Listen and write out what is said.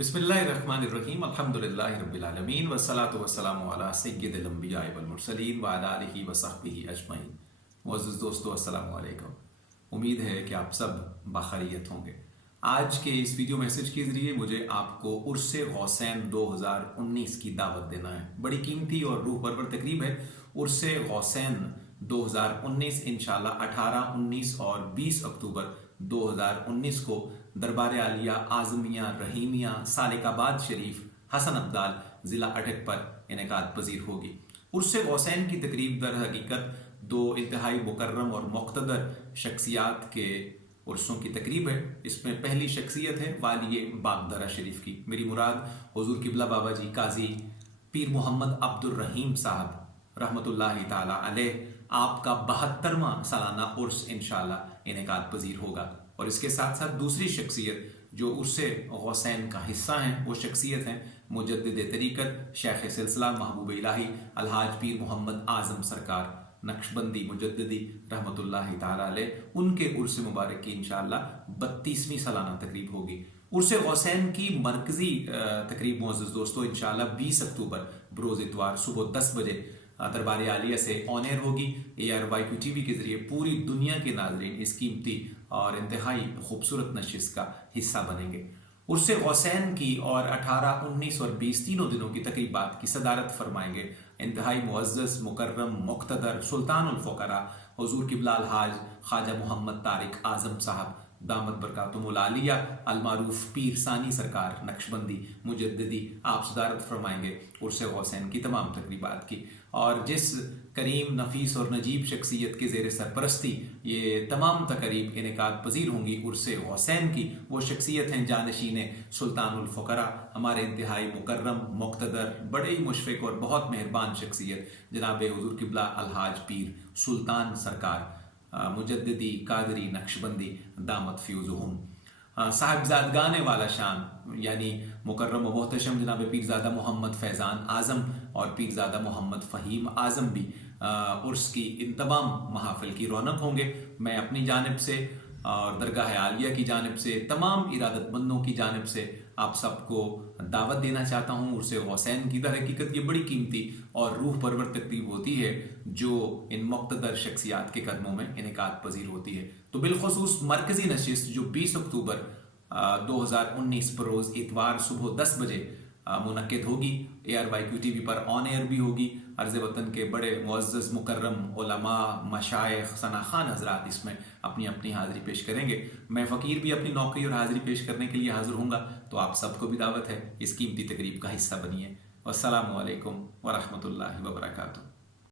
बिस्मिल्लाहिर्रहमानिर्रहीम अल्हम्दुलिल्लाहि रब्बिल आलमीन वस्सलातु वस्सलामु अला सय्यिदिल अंबिया वल मुरसलीन व अला आलिहि व सहबिहि अजमईन। मुअज़्ज़िज़ दोस्तों, अस्सलामु अलैकुम। उम्मीद है कि आप सब बाखैरियत होंगे। आज के इस वीडियो मैसेज के ज़रिए मुझे आपको उर्से गौसैन 2019 की दावत देना है। बड़ी कीमती और रूह परवर तकरीब है। उर्से गौसैन 2019 इंशाल्लाह 18, 19 और 20 अक्टूबर 2019 को दरबार आलिया आज़मिया रहीमिया सालिकाबाद शरीफ हसन अब्दाल ज़िला अटक पर इनेकाद पजीर होगी। उर्से गौसैन की तकरीब दर हकीकत दो इंतहाई मुकर्रम और मुक़्तदर शख्सियात के उर्सों की तकरीब है। इसमें पहली शख्सियत है वालिय बागदरा शरीफ की। मेरी मुराद हुजूर किबला बाबा जी काजी पीर मोहम्मद अब्दुर रहीम साहब रहमतुल्लाहि ताला अलैह आपका 72वां सालाना उर्स इंशाल्लाह इनेकाद पजीर होगा। और इसके साथ साथ दूसरी शख्सियत जो उर्से गौसैन का हिस्सा हैं वो शख्सियत हैं मुजद्दिद तरीक़त शेख सिलसिला महबूब इलाही अलहाज पीर मोहम्मद आज़म सरकार नक्शबंदी मुजद्दिदी रहमतुल्लाहि ताला अलैह। उनके उर्स मुबारक की इंशाअल्लाह 32वीं सालाना तकरीब होगी। उर्स गौसैन की मरकज़ी तकरीब मुअज़्ज़िज़ दोस्तों इंशाअल्लाह 20 अक्टूबर बरोज़ इतवार सुबह 10 बजे दरबार आलिया से ऑन एयर होगी। ARYQ TV के ज़रिए पूरी दुनिया के नाज़रीन इस कीमती और इंतहाई खूबसूरत नशिस्त का हिस्सा बनेंगे। उर्से गौसैन की और 18, 19 और 20 तीनों दिनों की तकरीबात की सदारत फरमाएंगे इंतहाई मुअज़्ज़ज़ मुकर्रम मुक़्तदर सुल्तानुल फ़ुक़रा हुज़ूर किबला अलहाज ख्वाजा मोहम्मद तारिक आज़म साहब दामत बरकातुहुल आलिया अलमारूफ पीर सानी सरकार नक्शबंदी मुजद्दिदी। आप सदारत फरमाएंगे उर्से गौसैन की तमाम तकरीबात की। और जिस करीम नफीस और नजीब शख्सियत के ज़ेर सरपरस्ती ये तमाम तकरीब इनेकाद पजीर होंगी उर्से गौसैन की, वो शख्सियत हैं जानशीन सुल्तानुल फ़ुक़रा हमारे इंतहाई मुकर्रम मुक़्तदर बड़े ही मुशफ़िक़ और बहुत मेहरबान शख्सियत जनाब हुज़ूर किबला अलहाज पीर सुल्तान सरकार मुजद्दिदी कादरी नक्शबंदी दामत फ्यूज़ुहुम। साहिबजादगान वाला शान यानी मुकर्रम व मोहतशम जनाब पीरज़ादा मोहम्मद फैज़ान आज़म और पीरज़ादा मोहम्मद फ़हीम आज़म भी उर्स की इन तमाम महाफिल की रौनक होंगे। मैं अपनी जानिब से और दरगाह आलिया की जानिब से तमाम इरादतमंदों की जानिब से आप सबको दावत देना चाहता हूँ उर्से गौसैन की। दर हकीकत ये बड़ी कीमती और रूह परवर तकरीब होती है जो इन मुक़्तदर शख्सियात के कदमों में इनेकाद पजीर होती है। तो बिलखुसूस मरकज़ी नशिस्त जो 20 अक्टूबर 2019 बरोज़ इतवार सुबह 10 बजे मुनक्किद होगी। ARYQ TV पर ऑन एयर भी होगी। अर्ज़ वतन के बड़े मुअज़्ज़ज़ मुकर्रम उलमा मशाइख़ सना खान हज़रात इसमें अपनी अपनी हाज़िरी पेश करेंगे। मैं फ़कीर भी अपनी नौकरी और हाज़िरी पेश करने के लिए हाज़िर हूँगा। तो आप सबको भी दावत है इस कीमती तकरीब का हिस्सा बनिए। वस्सलामु अलैकुम व रहमतुल्लाहि व बरकातुहू।